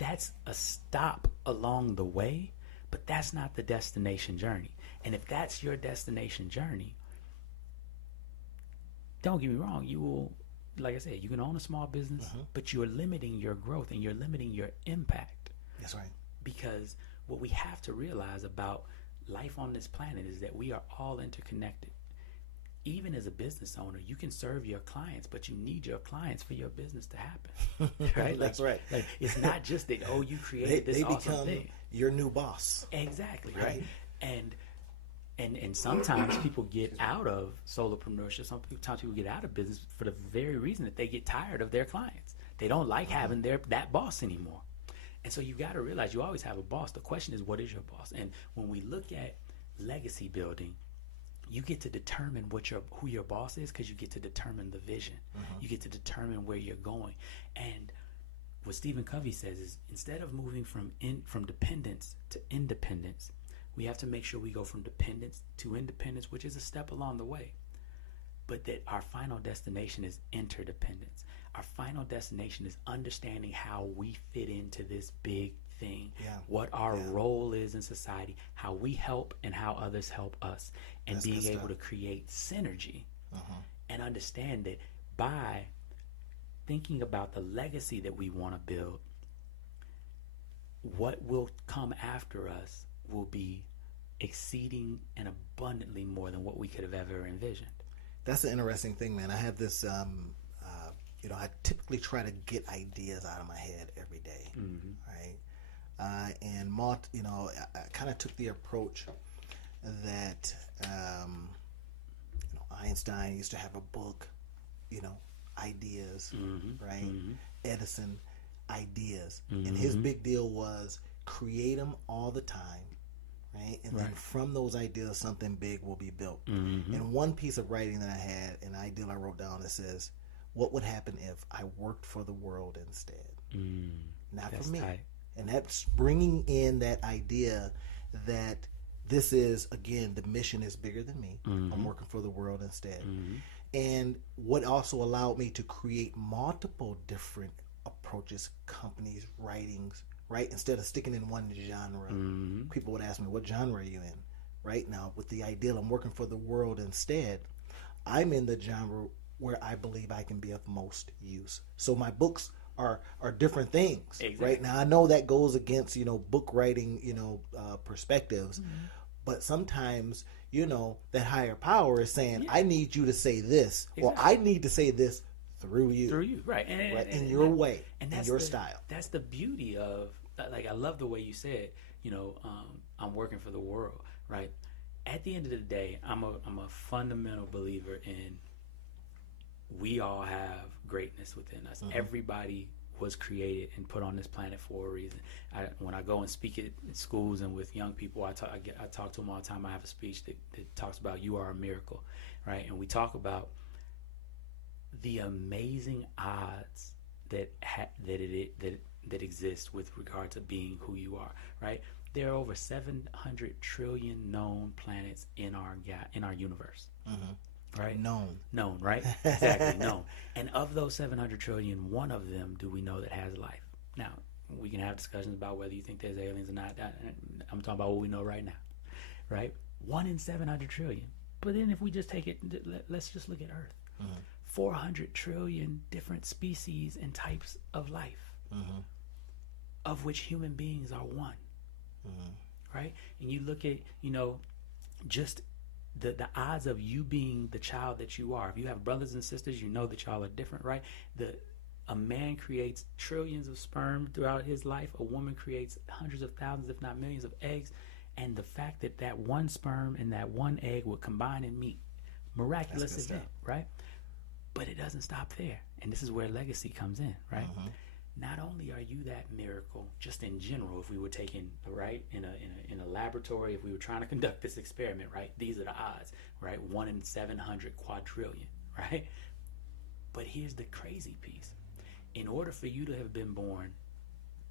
that's a stop along the way, but that's not the destination journey. And if that's your destination journey, don't get me wrong, you will, like I said, you can own a small business, but you're limiting your growth and you're limiting your impact. That's right. Because what we have to realize about life on this planet is that we are all interconnected. Even as a business owner, you can serve your clients, but you need your clients for your business to happen. Right? That's right. Like, it's not just that, you created this awesome become thing. Your new boss. Exactly, right? And sometimes people get out of solopreneurship. Sometimes people get out of business for the very reason that they get tired of their clients. They don't like having that boss anymore. And so you got to realize you always have a boss. The question is, what is your boss? And when we look at legacy building, you get to determine who your boss is because you get to determine the vision. You get to determine where you're going. And what Stephen Covey says is, instead of moving from dependence to independence, we have to make sure we go from dependence to independence, which is a step along the way. But that our final destination is interdependence. Our final destination is understanding how we fit into this big thing, what our role is in society, how we help and how others help us, and That's being able to create synergy and understand that by thinking about the legacy that we want to build, what will come after us will be exceeding and abundantly more than what we could have ever envisioned. That's an interesting thing, man. I have this, I typically try to get ideas out of my head every day, right? And I kind of took the approach that, Einstein used to have a book, ideas, right? Edison, ideas. And his big deal was create them all the time, right? And then from those ideas, something big will be built. And one piece of writing that I had, an ideal I wrote down that says, what would happen if I worked for the world instead? Not for me. Tight. And that's bringing in that idea that this is, again, the mission is bigger than me. I'm working for the world instead. And what also allowed me to create multiple different approaches, companies, writings, right? Instead of sticking in one genre, people would ask me, what genre are you in? Right now, with the ideal, I'm working for the world instead. I'm in the genre where I believe I can be of most use. So my books are different things, right? Now I know that goes against, book writing, perspectives, but sometimes, that higher power is saying, I need you to say this, or I need to say this through you. Through you, right? In your way, and in your style. That's the beauty of, like, I love the way you said, I'm working for the world, right? At the end of the day, I'm a fundamental believer in we all have greatness within us. Mm-hmm. Everybody was created and put on this planet for a reason. When I go and speak at schools and with young people, I talk to them all the time. I have a speech that talks about you are a miracle, right? And we talk about the amazing odds that exist with regard to being who you are, right? There are over 700 trillion known planets in our universe. Mm-hmm. Right? Known, right? Exactly, known. And of those 700 trillion, one of them do we know that has life. Now, we can have discussions about whether you think there's aliens or not. I'm talking about what we know right now, right? 1 in 700 trillion. But then if we just take it, let's just look at Earth. Mm-hmm. 400 trillion different species and types of life, mm-hmm. of which human beings are one, mm-hmm. right? And you look at, just the odds of you being the child that you are. If you have brothers and sisters, you know that y'all are different, right? A man creates trillions of sperm throughout his life. A woman creates hundreds of thousands, if not millions, of eggs. And the fact that one sperm and that one egg would combine and meet, miraculous event, right? But it doesn't stop there. And this is where legacy comes in, right? Mm-hmm. Not only are you that miracle, just in general, if we were taking, right, in a laboratory, if we were trying to conduct this experiment, right, these are the odds, right, 1 in 700 quadrillion, right? But here's the crazy piece. In order for you to have been born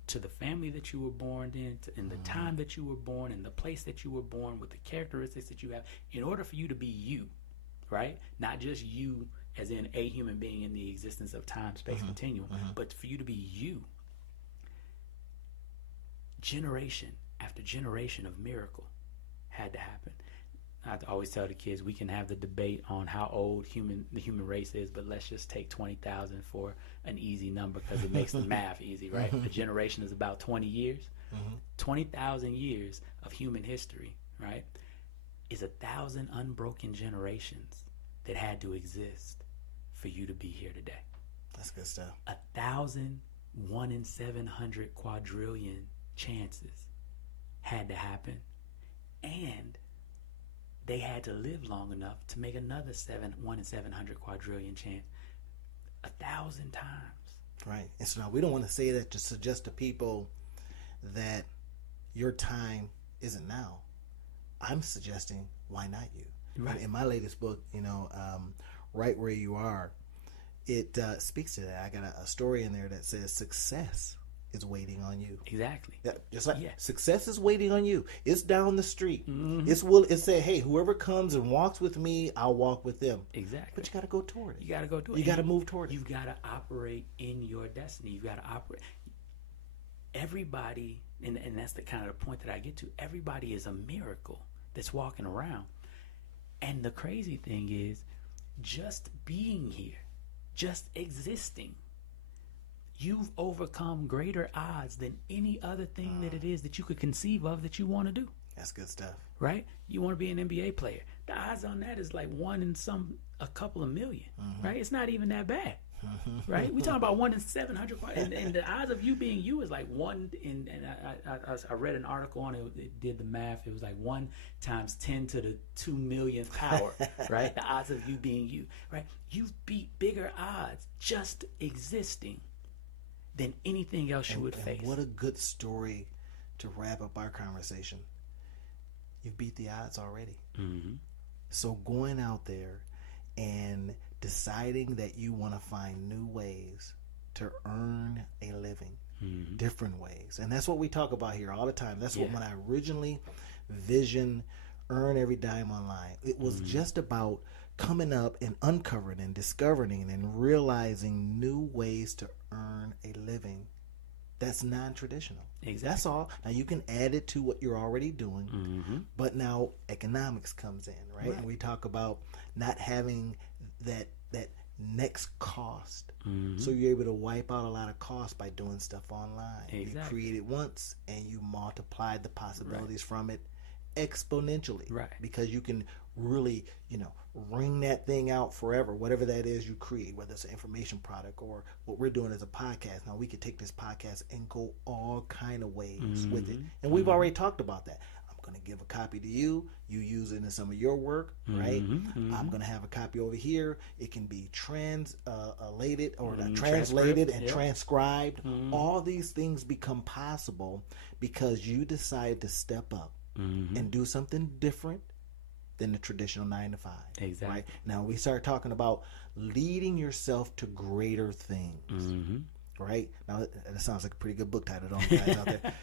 to the family that you were born in the time that you were born, in the place that you were born, with the characteristics that you have, in order for you to be you, right, not just you as in a human being in the existence of time, space, continuum, but for you to be you, generation after generation of miracle had to happen. I always tell the kids, we can have the debate on how old the human race is, but let's just take 20,000 for an easy number because it makes the math easy, right? A generation is about 20 years. 20,000 years of human history, right, is 1,000 unbroken generations that had to exist for you to be here today. That's good stuff. 1,000 1 in 700 quadrillion chances had to happen, and they had to live long enough to make another 1 in 700 quadrillion chance 1,000 times. Right. And so now we don't want to say that to suggest to people that your time isn't now. I'm suggesting, why not you? Right. In my latest book, Right Where You Are, it speaks to that. I got a story in there that says success is waiting on you. Exactly. Just like success is waiting on you. It's down the street. Mm-hmm. It's say, hey, whoever comes and walks with me, I'll walk with them. Exactly. But you got to go toward it. You got to go toward it. You got to move toward it. You've got to operate in your destiny. You've got to operate. Everybody, and that's the kind of the point that I get to. Everybody is a miracle that's walking around. And the crazy thing is, just being here, just existing, you've overcome greater odds than any other thing that it is that you could conceive of that you want to do. That's good stuff. Right? You want to be an NBA player. The odds on that is like 1 in a couple of million, right? It's not even that bad, right? We're talking about 1 in 700, and the odds of you being you is like 1 in, and I read an article on it, it did the math, it was like 1 times 10 to the 2 millionth power, right? The odds of you being you, right? You've beat bigger odds just existing than anything else you would face. What a good story to wrap up our conversation. You've beat the odds already. Mm-hmm. So going out there and deciding that you want to find new ways to earn a living, different ways. And that's what we talk about here all the time. That's what when I originally visioned Earn Every Dime Online, it was just about coming up and uncovering and discovering and realizing new ways to earn a living that's non-traditional. Exactly. That's all. Now you can add it to what you're already doing, but now economics comes in, right? And we talk about not having that next cost. So you're able to wipe out a lot of costs by doing stuff online. Exactly. You create it once and you multiply the possibilities from it exponentially. Right. Because you can really, wring that thing out forever, whatever that is you create, whether it's an information product or what we're doing as a podcast. Now we could take this podcast and go all kind of ways with it. And we've already talked about that. I'm going to give a copy to you. You use it in some of your work, right? I'm going to have a copy over here. It can be translated or translated and transcribed. All these things become possible because you decide to step up and do something different than the traditional 9 to 5. Exactly. Right? Now we start talking about leading yourself to greater things. Right? Now that sounds like a pretty good book title, don't you guys out there?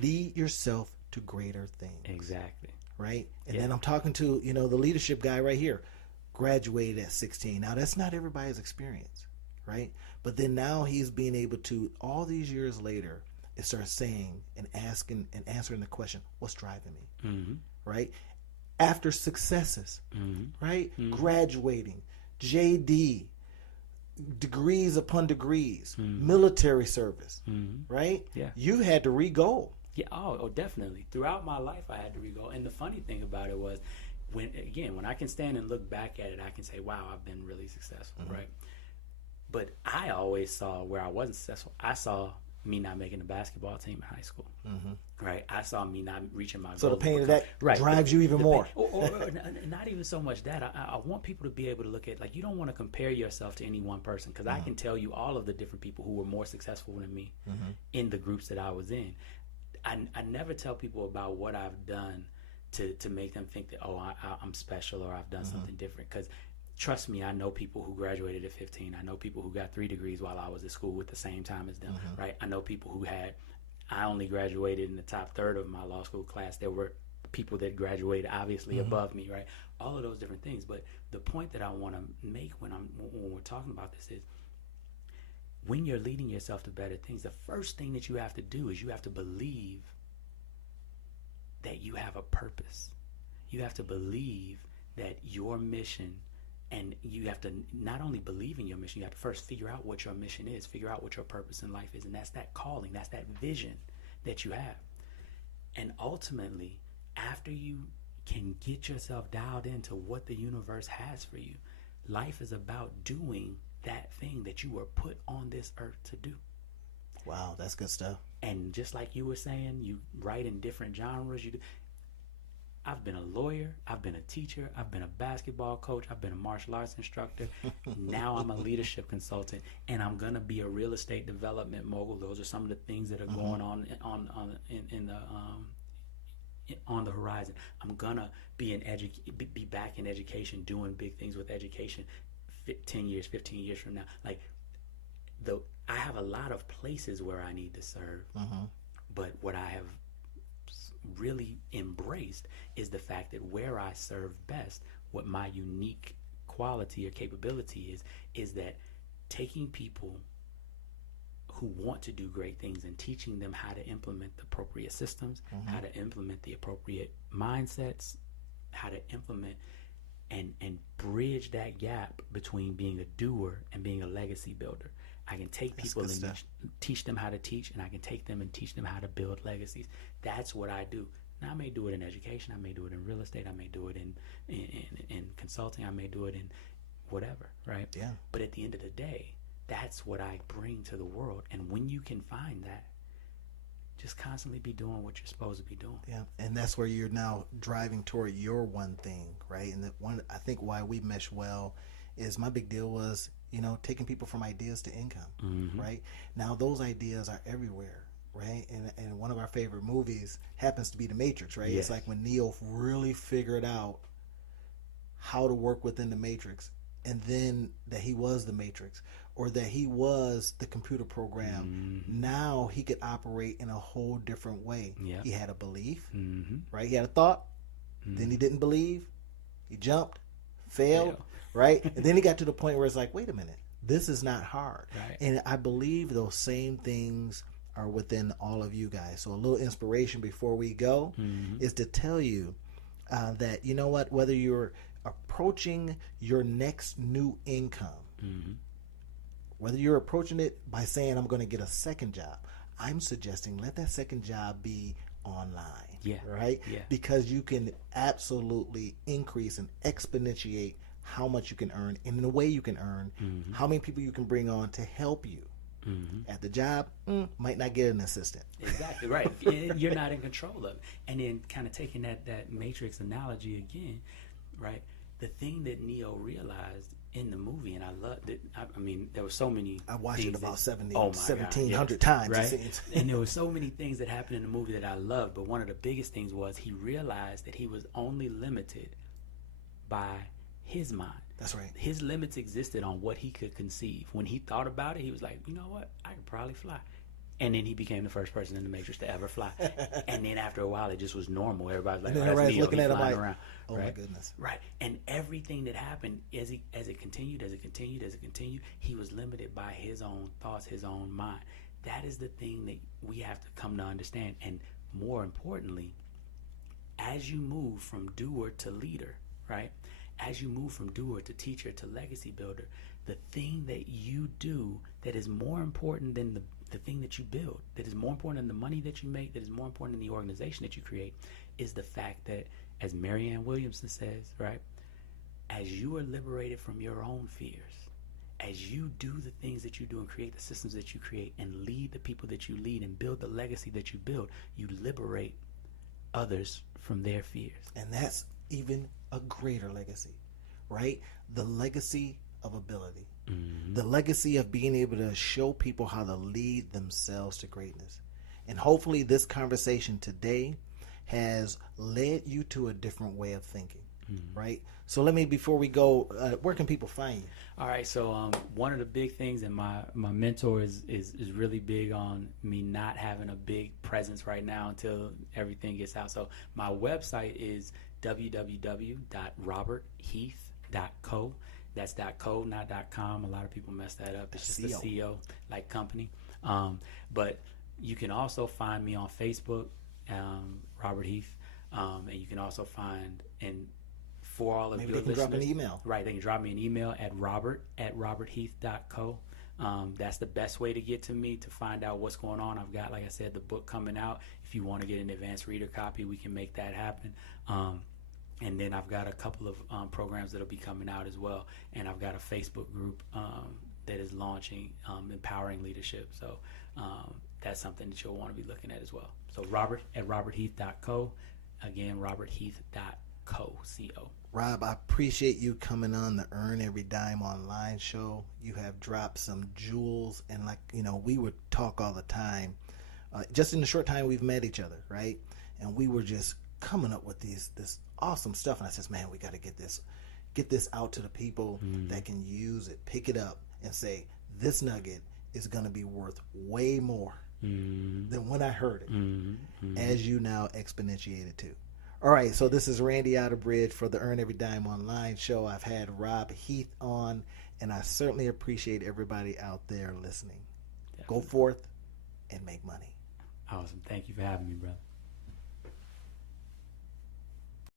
Lead yourself to greater things. Exactly. Right? And then I'm talking to, the leadership guy right here. Graduated at 16. Now that's not everybody's experience, right? But then now he's being able to, all these years later, it starts saying and asking and answering the question, what's driving me? Right? After successes, right? Graduating, JD, degrees upon degrees, military service, right? Yeah. You had to re-goal. Yeah, oh, definitely. Throughout my life, I had to re-goal. And the funny thing about it was, when I can stand and look back at it, I can say, wow, I've been really successful, right? But I always saw where I wasn't successful. I saw me not making the basketball team in high school, right? I saw me not reaching my goals. So the pain of that drives you even more. Or not even so much that. I want people to be able to look at, like, you don't want to compare yourself to any one person, because I can tell you all of the different people who were more successful than me in the groups that I was in. I never tell people about what I've done to make them think that, I'm special or I've done something different, because trust me, I know people who graduated at 15. I know people who got 3 degrees while I was at school at the same time as them, right? I know people who I only graduated in the top third of my law school class. There were people that graduated obviously above me, right? All of those different things. But the point that I want to make when we're talking about this is, when you're leading yourself to better things, the first thing that you have to do is you have to believe that you have a purpose. You have to believe that your mission, and you have to not only believe in your mission, you have to first figure out what your mission is, figure out what your purpose in life is, and that's that calling, that's that vision that you have. And ultimately, after you can get yourself dialed into what the universe has for you, life is about doing that thing that you were put on this earth to do. Wow, that's good stuff. And just like you were saying, you write in different genres. I've been a lawyer, I've been a teacher, I've been a basketball coach, I've been a martial arts instructor. Now I'm a leadership consultant, and I'm gonna be a real estate development mogul. Those are some of the things that are going on on the horizon. I'm gonna be be back in education, doing big things with education 10 years, 15 years from now. Like, I have a lot of places where I need to serve, but what I have really embraced is the fact that where I serve best, what my unique quality or capability is that taking people who want to do great things and teaching them how to implement the appropriate systems, how to implement the appropriate mindsets, how to implement and bridge that gap between being a doer and being a legacy builder. I can take people and teach them how to teach, and I can take them and teach them how to build legacies. That's what I do. Now, I may do it in education, I may do it in real estate, I may do it in consulting, I may do it in whatever, right? Yeah. But at the end of the day, that's what I bring to the world. And when you can find that, just constantly be doing what you're supposed to be doing. Yeah, and that's where you're now driving toward your one thing, right? And I think why we mesh well is, my big deal was, taking people from ideas to income, right? Now those ideas are everywhere, right? And one of our favorite movies happens to be The Matrix, right? Yes. It's like when Neo really figured out how to work within the Matrix, and then that he was the Matrix, or that he was the computer program. Now he could operate in a whole different way. Yeah. He had a belief, right? He had a thought, then he didn't believe, he jumped, failed, right? And then he got to the point where it's like, wait a minute, this is not hard. Right. And I believe those same things are within all of you guys. So a little inspiration before we go is to tell you that, you know what, whether you're approaching your next new income, whether you're approaching it by saying, I'm going to get a second job, I'm suggesting let that second job be online. Yeah. Right? Yeah. Because you can absolutely increase and exponentiate how much you can earn and in the way you can earn, how many people you can bring on to help you. At the job, might not get an assistant. Exactly right. You're not in control of it. And then kind of taking that Matrix analogy again, right? The thing that Neo realized in the movie, and I loved it. I mean, there were so many. I watched it about 1,700 times. Right? And there were so many things that happened in the movie that I loved. But one of the biggest things was he realized that he was only limited by his mind. That's right. His limits existed on what he could conceive. When he thought about it, he was like, you know what? I could probably fly. And then he became the first person in the Matrix to ever fly. And then after a while, it just was normal. Everybody's like, and then everybody's looking at him like, around. oh right? my goodness. Right. And everything that happened as it continued, he was limited by his own thoughts, his own mind. That is the thing that we have to come to understand. And more importantly, as you move from doer to leader, right? As you move from doer to teacher to legacy builder, the thing that you do that is more important than the thing that you build, that is more important than the money that you make, that is more important than the organization that you create, is the fact that, as Marianne Williamson says, right, as you are liberated from your own fears, as you do the things that you do and create the systems that you create and lead the people that you lead and build the legacy that you build, you liberate others from their fears. And that's even a greater legacy, right? The legacy of ability. The legacy of being able to show people how to lead themselves to greatness. And hopefully this conversation today has led you to a different way of thinking, right? So before we go, where can people find you? All right, so one of the big things, and my mentor is really big on me not having a big presence right now until everything gets out. So my website is www.robertheath.co. That's .co, not .com. A lot of people mess that up. It's just the CO, like company. But you can also find me on Facebook, Robert Heath, and you can also find, and for all of Maybe your they can listeners, drop an email. Right, they can drop me an email at robert@robertheath.co. That's the best way to get to me to find out what's going on. I've got, like I said, the book coming out. If you want to get an advanced reader copy, we can make that happen. And then I've got a couple of programs that'll be coming out as well. And I've got a Facebook group that is launching, Empowering Leadership. So that's something that you'll want to be looking at as well. So robert@robertheath.co. Again, robertheath.co. C-O. Rob, I appreciate you coming on the Earn Every Dime online show. You have dropped some jewels, and we would talk all the time. Just in the short time we've met each other, right? And we were just coming up with this awesome stuff. And I says, man, we got to get this out to the people that can use it, pick it up, and say, this nugget is going to be worth way more than when I heard it, as you now exponentiate it too. All right, so this is Randy Otterbridge for the Earn Every Dime online show. I've had Rob Heath on, and I certainly appreciate everybody out there listening. Definitely. Go forth and make money. Awesome. Thank you for having me, brother.